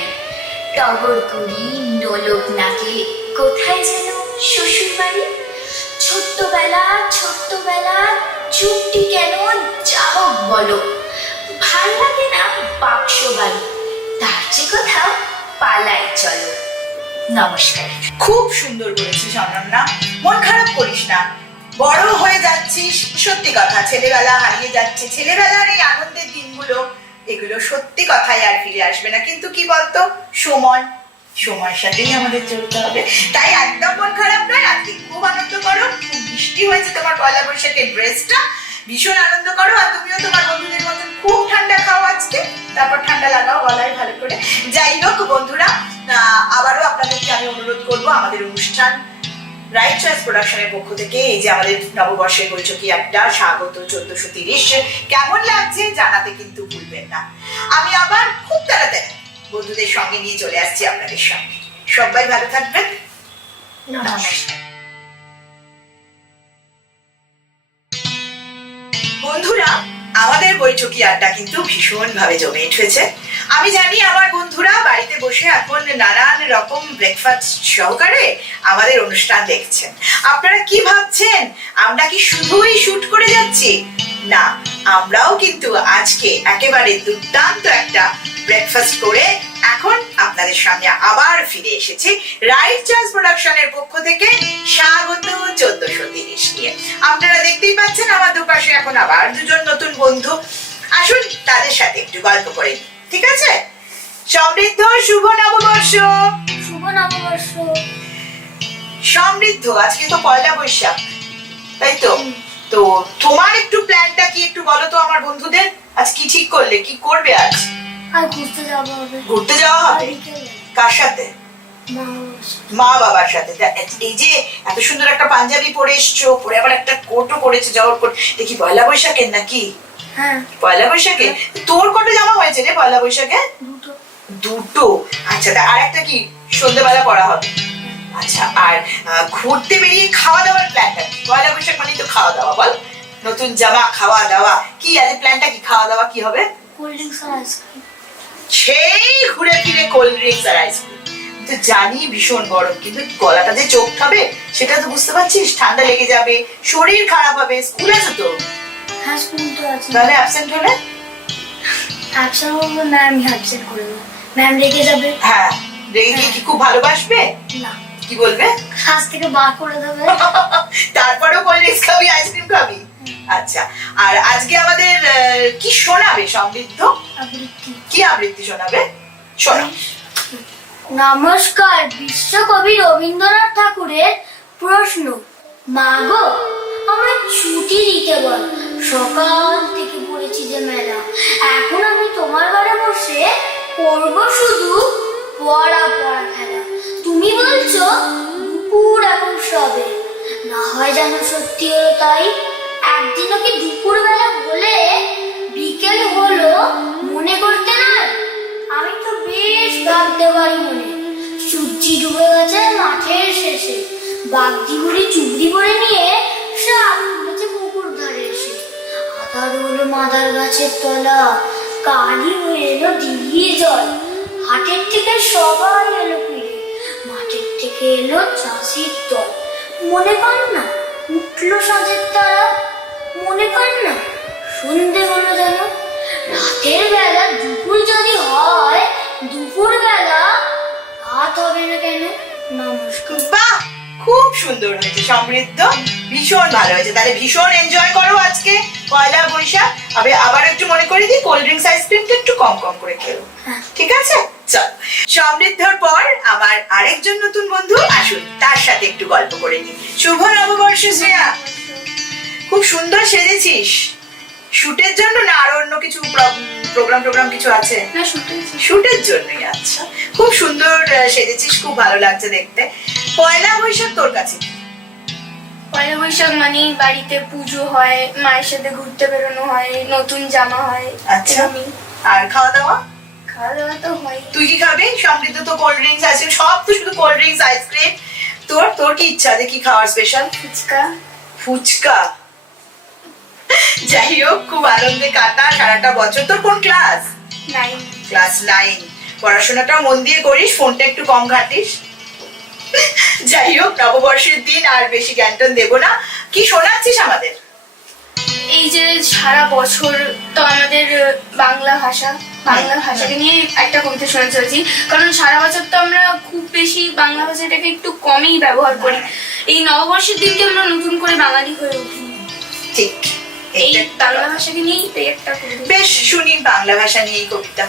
টগর করি নোলক নাকে কোথায় যেন শ্বশুর বাড়ি। ছোট্টবেলা চুপটি কেন যাও বলো, ভাল লাগে না বাক্স বাড়ি, তার যে কোথাও পালাই চলো। নমস্কার। খুব সুন্দর বলেছিস অনন্যা, মন খারাপ করিস না, বড় হয়ে যাচ্ছিস, সত্যি কথা ছেলেবেলা হারিয়ে যাচ্ছে, ছেলেবেলার এই আনন্দের দিনগুলো এগুলো সত্যি কথাই আর ফিরে আসবে না। কিন্তু কি বলতো, সময়ের সাথেই আমাদের চলতে হবে। তাই একদম মন খারাপ নয়, আজকে খুব আনন্দ করো। খুব বৃষ্টি হয়েছে, তোমার পয়লা বৈশাখের ড্রেসটা ভীষণ আনন্দ করো। আর তুমিও তোমার বন্ধুদের মতন খুব ঠান্ডা খাও আজকে, তারপর ঠান্ডা লাগাও গলায় ভালো করে। যাই হোক বন্ধুরা, আবারও আপনাদেরকে আমি অনুরোধ করব, আমাদের অনুষ্ঠান রাইট চয়েস প্রোডাকশনের পক্ষ থেকে এই যে আমাদের নববর্ষের বৈঠকি আড্ডা স্বাগত 1430 কেমন লাগছে জানাতে কিন্তু ভুলবেন না। আমি আবার খুব তাড়াতাড়ি বন্ধুদের সঙ্গে নিয়ে চলে আসছি আপনাদের সামনে। সবাই ভালো থাকবেন, নমস্কার। বন্ধুরা, আমাদের বৈঠকি আড্ডা কিন্তু ভীষণ ভাবে জমে উঠেছে। আমি জানি আমার বন্ধুরা বাড়িতে বসে এখন নানান রকম ব্রেকফাস্ট সহকারে আমাদের অনুষ্ঠান দেখছেন। আপনারা কি ভাবছেন, আমরা কি শুধুই শুট করে যাচ্ছি? না, আমরাও কিন্তু আজকে একেবারে দুর্দান্ত একটা ব্রেকফাস্ট করে এখন আপনাদের সামনে আবার ফিরে এসেছি রাইট চয়েস প্রোডাকশনের পক্ষ থেকে স্বাগত 1430 নিয়ে। আপনারা দেখতেই পাচ্ছেন আমার দুপাশে এখন আবার দুজন নতুন বন্ধু। আসুন তাদের সাথে একটু গল্প করে নিই, ঠিক আছে? সমৃদ্ধ, শুভ নববর্ষ। শুভ নববর্ষ। সমৃদ্ধ, আজকে তো পয়লা বৈশাখ, তাই তো? তো তোমার একটু প্ল্যানটা কি একটু বলো তো আমার বন্ধুদের। আজ কি ঠিক করলে, কি করবে আজ? আর ঘুরতে যাবো হবে। ঘুরতে যাওয়া হবে? কার সাথে? মা বাবার সাথে। এই যে এত সুন্দর একটা পাঞ্জাবি পরে এসছো, পরে আবার একটা কোটও পরেছো, যাওয়ার কোট, দেখি পয়লা বৈশাখের নাকি? হ্যাঁ। পয়লা বৈশাখে তোর কটা জামা হয়েছে রে পয়লা বৈশাখে? দুটো। আচ্ছা, আর একটা কি সন্ধ্যেবেলা পরা হবে? আচ্ছা, আর ঘুরতে বেরিয়ে খাওয়া দাওয়ার প্ল্যানটা কি? পয়লা বৈশাখ মানে তো খাওয়া দাওয়া, বল। নতুন জামা, খাওয়া দাওয়া, কি আজ প্ল্যানটা কি? খাওয়া দাওয়া কি হবে? কোল্ড ড্রিঙ্কস আর আইসক্রিম। সেই ঘুরে ফিরে কোল্ড ড্রিঙ্কস আর আইসক্রিম। তো জানি ভীষণ গরম, কিন্তু গলাটা যে চোখ খাবে সেটা তো বুঝতে পারছিস, ঠান্ডা লেগে যাবে, শরীর খারাপ হবে। স্কুল আছে তো? হ্যাঁ, স্কুল তো আছে। তাহলে অ্যাবসেন্ট হলে? অ্যাবসেন্ট হবো না, আমি অ্যাবসেন্ট করে দেবো, ম্যাম রেগে যাবে। হ্যাঁ, রেগে গিয়ে কি খুব ভালোবাসবে? না, কি বলবে? ক্লাস থেকে বার করে দেবে। তারপরেও কোল্ড ড্রিঙ্কস খাবি, আইসক্রিম খাবি? আচ্ছা, আর আজকে আমাদের কি শোনাবে সমৃদ্ধ? আবৃত্তি। কি আবৃত্তি শোনাবে? শোনা। নমস্কার। বিশ্বকবি রবীন্দ্রনাথ ঠাকুরের প্রশ্ন। মা গো, আমার ছুটি দিতে বল, সকাল থেকে পড়েছি যে মেলা, এখন আমি তোমার ঘরে বসে করব শুধু পড়া খেলা। তুমি বলছো দুপুর এখন সবে, না হয় যেন সত্যি হলো তাই। একদিনও কি দুপুর বেলা বলে বিকেল হলো মনে করতে নয়? আমি তো বেশ ভাবতে পারি মনে। সূর্যি ডুবে গেছে মাঠের শেষে, বাগদি বুড়ি চুবড়ি করে নিয়ে সাপ তুলেছে পুকুর ধারে এসে। আধার হলো মাদার গাছের তলা, কালি হয়ে এলো দিঘির জল। হাটের থেকে সবাই এলো ফিরে, মাঠের থেকে এলো চাষির দল। মনে কর না উঠলো সাঁঝের তারা, মনে কর না সন্ধে হলো যেন। রাতের বেলা দুপুর যদি হয়, দুপুর বেলা রাত হবে না কেন? নমস্কার। বাহ, খুব সুন্দর হয়েছে সমৃদ্ধ, ভীষণ ভালো হয়েছে। তাহলে ভীষণ এনজয় করো আজকে পয়লা বৈশাখ। আবার একটু মনে করে দিই, কোল্ড ড্রিঙ্কস আইসক্রিমটা একটু কম কম করে খেলো, ঠিক আছে? চল, সমৃদ্ধর পর আমার আরেকজন নতুন বন্ধু, আসুন তার সাথে একটু গল্প করে নিই। শুভ নববর্ষ শ্রেয়া, খুব সুন্দর সেজেছিস। শুটের জন্য না আর অন্য কিছু প্রোগ্রাম কিছু আছে? না, শুটের জন্যই। আচ্ছা, খুব সুন্দর সেজেছিস, খুব ভালো লাগছে দেখতে। পয়লা বৈশাখ তোর কাছে কি? পয়লা বৈশাখ মানে বাড়িতে পুজো হয়, মায়ের সাথে ঘুরতে বেরোনো হয়, নতুন জামা হয়। আচ্ছা, আর খাওয়া দাওয়া? খাওয়া দাওয়া তো হয়। তুই কি খাবি? সমৃদ্ধ তো কোল্ড ড্রিঙ্কস আইসক্রিম, সব তো শুধু কোল্ড ড্রিঙ্কস আইসক্রিম। তোর কি ইচ্ছা যে কি খাওয়ার স্পেশাল? ফুচকা। যাই হোক, খুব আনন্দে কাটা সারাটা বছর। তোর কোন ক্লাস? 9। ক্লাস 9। পড়াশোনাটা মন দিয়ে করিস, ফোনটা একটু কম ঘাটিস। যাই হোক, নববর্ষের দিন আর বেশি জ্ঞান দেবো না। কি শোনাচ্ছিস আমাদের? এই যে সারা বছর তো আমাদের বাংলা ভাষাকে নিয়ে একটা কবিতা শোনাতে চলেছি, কারণ সারা বছর তো আমরা খুব বেশি বাংলা ভাষাটাকে একটু কমই ব্যবহার করি। এই নববর্ষের দিনকে আমরা নতুন করে বাঙালি হয়ে উঠি। ঠিক, এই বাংলা ভাষাকে নিয়েই তাই একটা কবিতা। বেশ, শুনি বাংলা ভাষা নিয়ে কবিতা।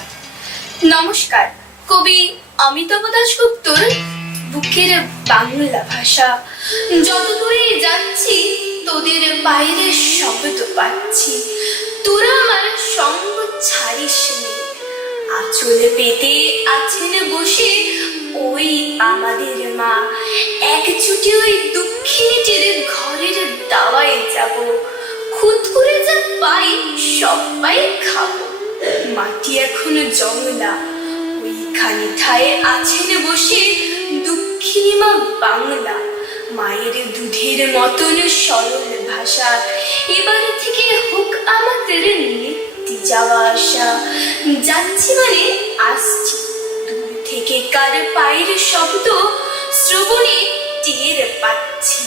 নমস্কার, কবি অমিতাভ দাশগুপ্তর বুকের বাংলা ভাষা। যত দূরে যাচ্ছি তোদের বাইরে শব্দ পাচ্ছি, তোরা আমার সঙ্গ ছাড়িস নে। আঁচলে পেতে আছেন বসে ওই আমাদের মা, একজুটে ওই দুঃখিনীটির ঘরের দাওয়ায় যাব। খুদ করে যা পাই সবাই খাবো, মাটি এখনো জংলা ওইখানে ঠায়ে আছেন বসে দুঃখিনী মা বাংলা। মায়ের দুধের মতন সরল ভাষা, এবার থেকে হোক আমাদের নিত্যি যাওয়া আসা। যাচ্ছি মানে আসছি, দূর থেকে কার পায়ের শব্দ শ্রবণে টের পাচ্ছি।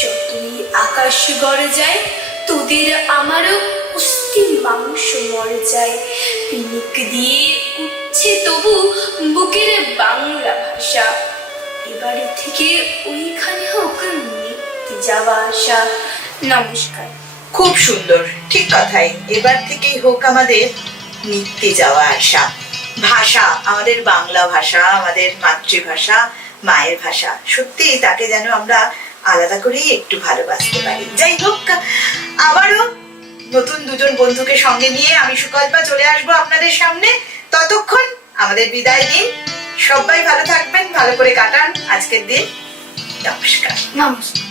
যতই আকাশ গড়ে যায় তোদের আমারও অস্থি মাংস মরে যায়। পিনিক দিয়ে উঠছে তবু বুকের বাংলা ভাষা, এবার থেকে ওইখানে হোক নিত্যি যাওয়া আসা। নমস্কার। খুব সুন্দর, ঠিক কথাই। এবার থেকেই হোক আমাদের নিত্যে যাওয়া আসা। ভাষা, আমাদের বাংলা ভাষা, আমাদের মাতৃভাষা, মায়ের ভাষা, সত্যি তাকে যেন আমরা আলাদা করেই একটু ভালোবাসতে পারি। যাই হোক, আবারও নতুন দুজন বন্ধুকে সঙ্গে নিয়ে আমি সুকল্পা চলে আসবো আপনাদের সামনে। ততক্ষণ আমাদের বিদায় দিন। সবাই ভালো থাকবেন, ভালো করে কাটান আজকের দিন। নমস্কার। নমস্কার।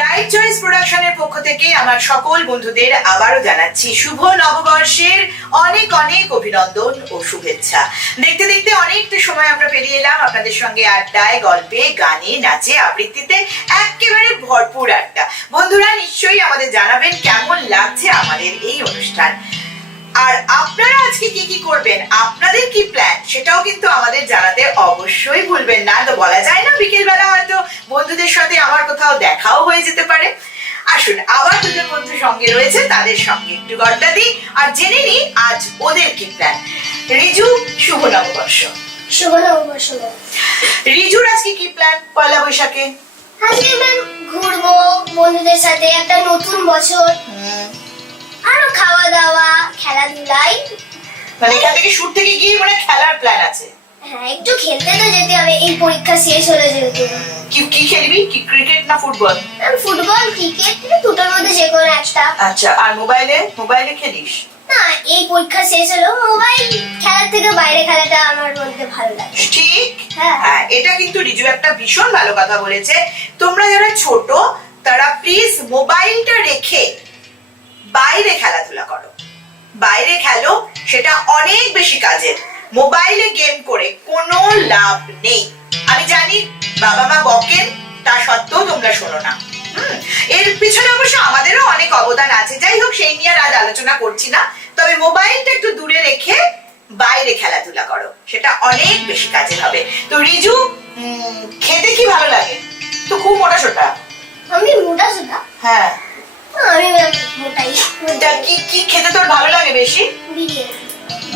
রাইট চয়েস প্রোডাকশনের পক্ষ থেকে আমার সকল বন্ধুদের আবারও জানাচ্ছি শুভ নববর্ষের অনেক অনেক অভিনন্দন ও শুভেচ্ছা। দেখতে দেখতে অনেকটা সময় আমরা পেরিয়ে এলাম আপনাদের সঙ্গে আড্ডায়, গল্পে, গানে, নাচে, আবৃত্তিতে, একেবারে ভরপুর আড্ডা। বন্ধুরা নিশ্চয়ই আমাদের জানাবেন কেমন লাগছে আমাদের এই অনুষ্ঠান। আর আপনারা আজকে কি কি করবেন, আপনাদের কি প্ল্যান, সেটাও কিন্তু আমাদের জানাতে অবশ্যই ভুলবেন না। তো বলা যায় না, বিকেল বেলা হয়তো বন্ধুদের সাথে আমার কোথাও দেখাও হয়ে যেতে পারে। আসুন, আবার দুজন বন্ধু সঙ্গে রয়েছে, তাদের সঙ্গে একটু গড্ডা দিই আর জেনে নিই আজ ওদের কি প্ল্যান। রিজু, শুভ নববর্ষ। শুভ নববর্ষ। রিজুর আজকে কি প্ল্যান পয়লা বৈশাখে? আজকে ম্যাম ঘুরবো বন্ধুদের সাথে, একটা নতুন বছর, আরো খাওয়া দাওয়া, খেলাধুলাই। মানে এখান থেকে শুট থেকে গিয়ে মানে খেলার প্ল্যান আছে? হ্যাঁ, একটু খেলতে তো যেতে হবে, এই পরীক্ষা শেষ হলে যেহেতু। কি খেলবি? কি ক্রিকেট না ফুটবল? ফুটবল, ক্রিকেট, দুটোর মধ্যে যে কোনো একটা। আচ্ছা, আর মোবাইলে খেলিস? না, এই পরীক্ষা শেষ হলো, মোবাইল খেলার থেকে বাইরে খেলাটা আমার মধ্যে ভালো লাগে। ঠিক, হ্যাঁ। হ্যাঁ, এটা কিন্তু রিজু একটা ভীষণ ভালো কথা বলেছে। তোমরা যারা ছোট তারা প্লিজ মোবাইলটা রেখে বাইরে খেলাধুলা করো, বাইরে খেলো, সেটা অনেক বেশি কাজের। মোবাইলে গেম করে কোনো লাভ নেই। আমি জানি বাবা মা বকেন, তা সত্ত্বেও তোমরা শোনো না। এর পিছনে অবশ্য আমাদেরও অনেক অবদান আছে। যাই হোক, সেই নিয়ে আর আজ আলোচনা করছি না। তবে মোবাইলটা একটু দূরে রেখে বাইরে খেলাধুলা করো, সেটা অনেক বেশি কাজের হবে। তো রিজু, খেতে কি ভালো লাগে? তো খুব মোটা সোটা? আমি মোটা সোটা? হ্যাঁ, আমি মোটাই। কি খেতে তোর ভালো লাগে বেশি? বিরিয়ানি।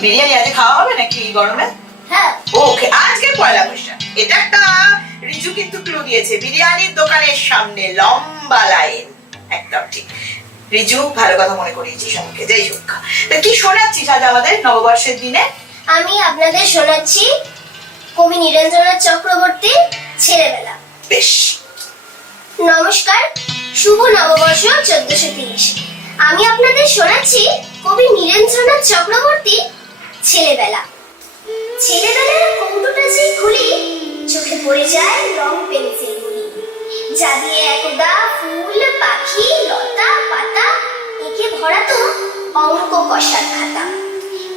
বিরিয়ানি আজকে খাওয়া হবে নাকি গরমে? হ্যাঁ। ওকে, আজকে পয়লা বৈশাখ, এটা একটা রিজু কিন্তু ক্লু দিয়েছে। বিরিয়ানির দোকানের সামনে লম্বা লাইন, একদম ঠিক। রিজু ভালো কথা মনে করিয়েছিস আমাকে। যাই হোক, কি শোনাচ্ছিস আজ আমাদের নববর্ষের দিনে? আমি আপনাদের শোনাচ্ছি কবি নীরেন্দ্রনাথ চক্রবর্তীর ছেলেবেলা। বেশ। নমস্কার, শুভ নববর্ষ 1430। আমি আপনাদের শোনাচ্ছি কবি নীরেন্দ্রনাথ চক্রবর্তীর ছেলেবেলা। ছেলেবেলার কৌটোটা যে খুলি, চোখে পড়ে যায় রং পেন্সিলগুলি, যা দিয়ে একদা ফুল, পাখি, লতা পাতা এঁকে ভরা তো অঙ্ক কষার খাতা।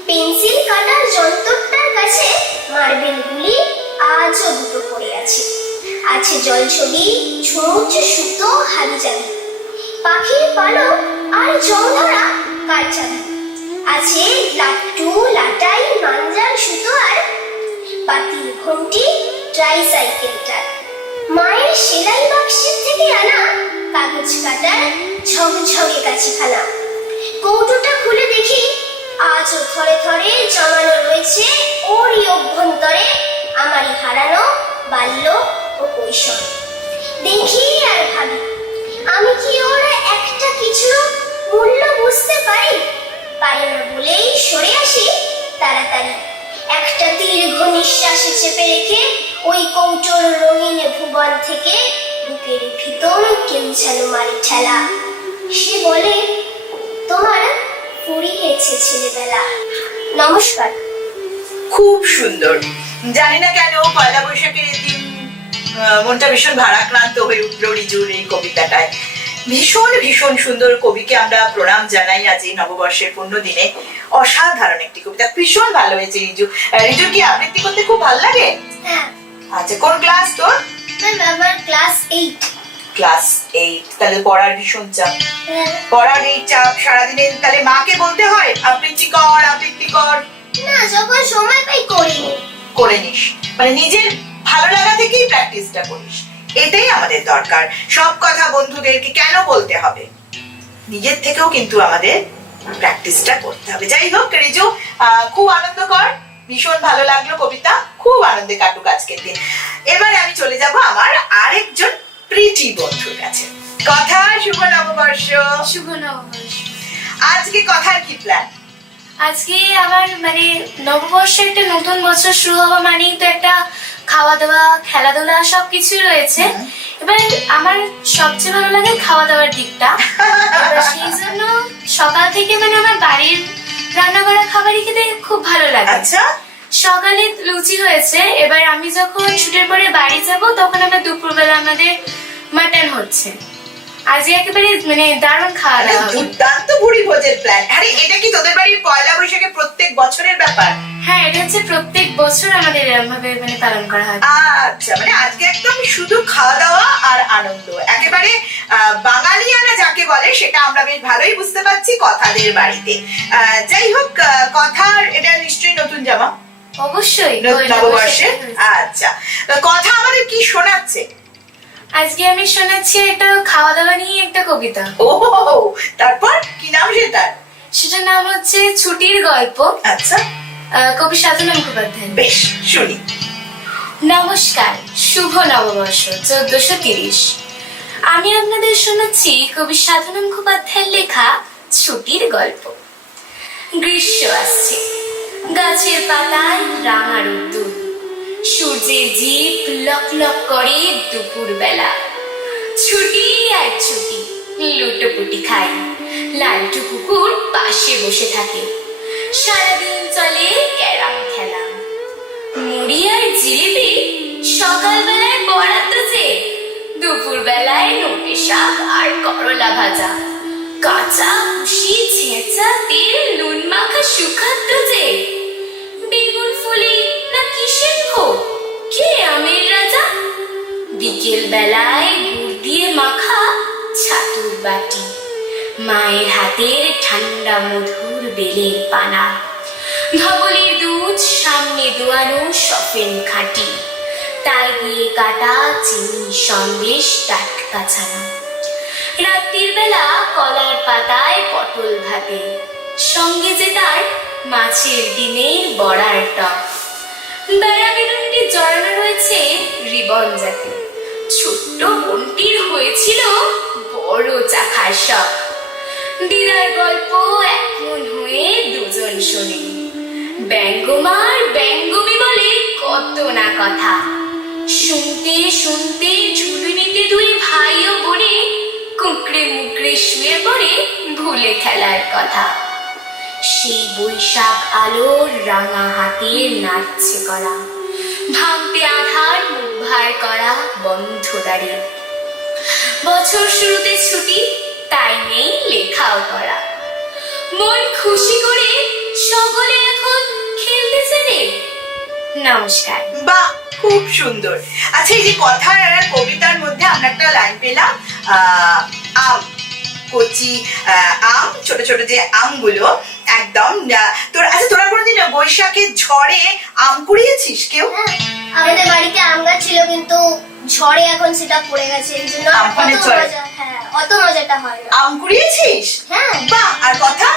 পেন্সিল কাটার যন্ত্রটার কাছে মার্বেলগুলি আজও দুটো পড়ে আছে। আছে জলছবি, ছুঁচ, সুতো, হাবিজাবি, পাখির পালক আর জল ধরা কারচাদা, আছে লাট্টু লাটাই মাঞ্জাল সুতো আর পাতিল ঘন্টি ট্রাইসাইকেলটার। মায়ের সেলাই বাক্সের থেকে আনা কাগজ কাটার ঝকঝকে কাছিখানা। কৌটোটা খুলে দেখি আজও থরে থরে জমানো রয়েছে ওরই অভ্যন্তরে আমারই হারানো বাল্য ও কৈশোর। দেখি আর ভাবি, আমি কি ওর একটা কিছু মূল্য বুঝতে পারি? পারি না বলেই সরে আসি তাড়াতাড়ি। একটা দীর্ঘ নিঃশ্বাসে চেপে রেখে ওই কৌটোর রঙিন ভুবন থেকে বুকের ভিতর কেউ যেন মারি ঠেলা। সে বলে, তোমার ফুরিয়েছে ছেলেবেলা। নমস্কার। খুব সুন্দর। জানি না কেন পয়লা বৈশাখের দিন মনটা ভীষণ ভারাক্রান্ত হয়ে উঠলো রিজুর এই কবিতাটায়। ভীষণ ভীষণ সুন্দর। কবিকে আমরা প্রণাম জানাই আজ এই নববর্ষের পূর্ণ দিনে। অসাধারণ একটি কবিতা, ভীষণ ভালো হয়েছে রিজু। রিজুর কি আবৃত্তি করতে খুব ভালো লাগে? হ্যাঁ। আচ্ছা, কোন ক্লাস তোর? আমার ক্লাস 8। ক্লাস 8। তাহলে পড়ার ভীষণ চাপ। পড়ার এই চাপ সারাদিনে তাহলে মাকে বলতে হয় আবৃত্তি কর আবৃত্তি কর? না, যখন সময় পাই করিনি। করে নিস, মানে নিজের ভালো লাগা থেকেই প্র্যাকটিসটা করিস। এটাই আমাদের দরকার। সব কথা বন্ধুদেরকে কেন বলতে হবে? নিজের থেকেও কিন্তু আমাদের প্র্যাকটিসটা করতে হবে। যাই হোক রিজু, খুব আনন্দ কর। ভীষণ ভালো লাগলো কবিতা, খুব আনন্দে কাটুক আজকের দিন। এবার আমি চলে যাব আমার আরেকজন প্রীতি বন্ধুর কাছে। কথা, শুভ নববর্ষ। শুভ নববর্ষ। আজকে কথার কি প্ল্যান? আজকে আমার মানে নববর্ষে একটা নতুন বছর শুরু হওয়া মানেই তো একটা খাওয়া দাওয়া খেলাধুলা সবকিছু রয়েছে। এবার আমার সবচেয়ে ভালো লাগে খাওয়া দাওয়ার দিকটা। এবার সেই জন্য সকাল থেকে মানে আমার বাড়ির রান্না করা খাবারই খেতে খুব ভালো লাগে। আচ্ছা, সকালে লুচি হয়েছে, এবার আমি যখন ছুটির পরে বাড়ি যাব তখন আমার দুপুরবেলা আমাদের মাটন হচ্ছে। আজকে একেবারে মানে দারুণ খাওয়া দাওয়া। দুর্দান্ত ভুড়ি ভোজের প্ল্যান। আরে এটা কি তোদের বাড়ির পয়লা বৈশাখে প্রত্যেক বছরের ব্যাপার? হ্যাঁ, এটা হচ্ছে প্রত্যেক বছর আমাদের এরকম ভাবে মানে পালন করা হয়। আচ্ছা, মানে আজকে একদম শুধু খাওয়া দাওয়া আর আনন্দ, একেবারে বাঙালিয়ানা যাকে বলে সেটা আমরা বেশ ভালোই বুঝতে পারছি কথাদের বাড়িতে। যাই হোক, কথার এটা নিশ্চয়ই নতুন জামা। অবশ্যই নববর্ষে। আচ্ছা, কথা আমাদের কি শোনাচ্ছে? আজকে আমি শোনাচ্ছি একটা খাওয়া দাওয়া নিয়ে একটা কবিতা। ও, তারপর কি নাম সেটার? সেটার নাম হচ্ছে ছুটির গল্প। আচ্ছা, কবি সাধনা মুখোপাধ্যায়। বেশ, শুনি। নমস্কার, শুভ নববর্ষ 1430। আমি আপনাদের শোনাচ্ছি কবি সাধনা মুখোপাধ্যায়ের লেখা ছুটির গল্প। গ্রীষ্ম আসছে, গাছের পাতায় রাঙা রোদ্দুর, সূর্যের জিপ লক লক করে দুপুর বেলা। ছুটি আর ছুটি, লুটোপুটি খাই, লালটু কুকুর পাশে বসে থাকে। সারাদিন চলে ক্যারাম খেলা, মুড়ি আর জিলিপি সকালবেলায় বরাদ্দ যে, দুপুর বেলায় নোটে শাক আর করলা ভাজা, কাঁচা উশি ছেঁচা তেল নুন মাখা সুখাদ্য যে, বেগুন ফুলি না কিসের ভোগ, কে আমের রাজা। বিকেল বেলায় গুড় দিয়ে মাখা ছাতুর বাটি, মায়ের হাতের ঠান্ডা মধুর বেলের পানা, ধবলের দুধ সামনে দোয়ানো সফেন খাঁটি, তাই দিয়ে কাটা চিনি সন্দেশ টাটকা ছানা। রাত্রির বেলা কলার পাতায় পটল ভাতে, সঙ্গে যে তার মাছের ডিমের বড়ার টক। বেড়া বেলুনটি জড়ানো রয়েছে রিবন জাতে, ছোট্ট বোনটির হয়েছিল বড় চাখার শখ। দিদার গল্প এখন হয়ে দুজন শোনে, ব্যঙ্গমার ব্যঙ্গমি বলে কত না কথা। শুনতে শুনতে ঝুলুনিতে দুই ভাই ও বোনে কুঁকড়ে মুকড়ে শুয়ে পড়ে ভুলে খেলার কথা। সেই বৈশাখ আলোর রাঙা হাতের নাচছে করা, ভাঙতে আধার মুখ ভার করা বন্ধ দাঁড়িয়ে। বছর শুরুতে ছুটি, তাই নেই লেখাও করা, মন খুশি করে সকলে এখন খেলতেছে রে। নমস্কার। বাহ, খুব সুন্দর। আচ্ছা, এই যে কথার কবিতার মধ্যে আমরা একটা লাইন পেলাম, আম, কচি আম, ছোট ছোট যে আমগুলো একদম। তোরা কোনোদিন বৈশাখের ঝড়ে আম কুড়িয়েছিস কেউ? আমাদের বাড়িতে আম গাছ ছিল, কিন্তু ঝড়ে এখন সেটা পড়ে গেছে, এই জন্য অত মজাটা হয় না। আম কুড়িয়েছিস? হ্যাঁ। বাহ, আর কথা?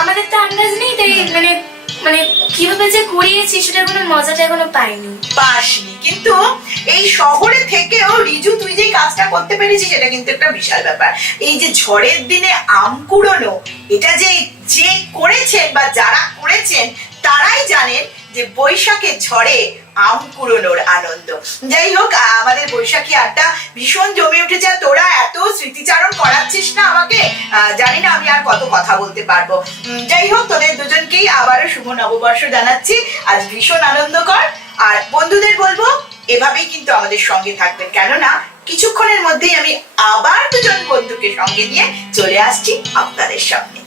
আমাদের তো আন্দাজ নেই, তাই মানে মানে কিভাবে যে কুড়িয়েছি সেটার কোনো মজাটা এখনো পাইনি। পাসনি, কিন্তু এই শহরে থেকেও রিজু তুই যে কাজটা করতে পেরেছিস এটা কিন্তু একটা বিশাল ব্যাপার। এই যে ঝড়ের দিনে আম কুড়োনো, এটা যে করেছেন বা যারা করেছেন তারাই জানেন যে বৈশাখের ঝড়ে আম কুড়োনোর আনন্দ। যাই হোক, আমাদের বৈশাখী আড্ডা ভীষণ জমে উঠেছে। তোরা এত স্মৃতিচারণ করাচ্ছিস না আমাকে, জানি না আমি আর কত কথা বলতে পারবো। যাই হোক, তোদের দুজনকেই আবারও শুভ নববর্ষ জানাচ্ছি। আজ ভীষণ আনন্দ কর, আর বন্ধুদের বলবো এভাবেই কিন্তু আমাদের সঙ্গে থাকবেন, কেননা কিছুক্ষণের মধ্যেই আমি আবার দুজন বন্ধুকে সঙ্গে নিয়ে চলে আসছি আপনাদের সামনে।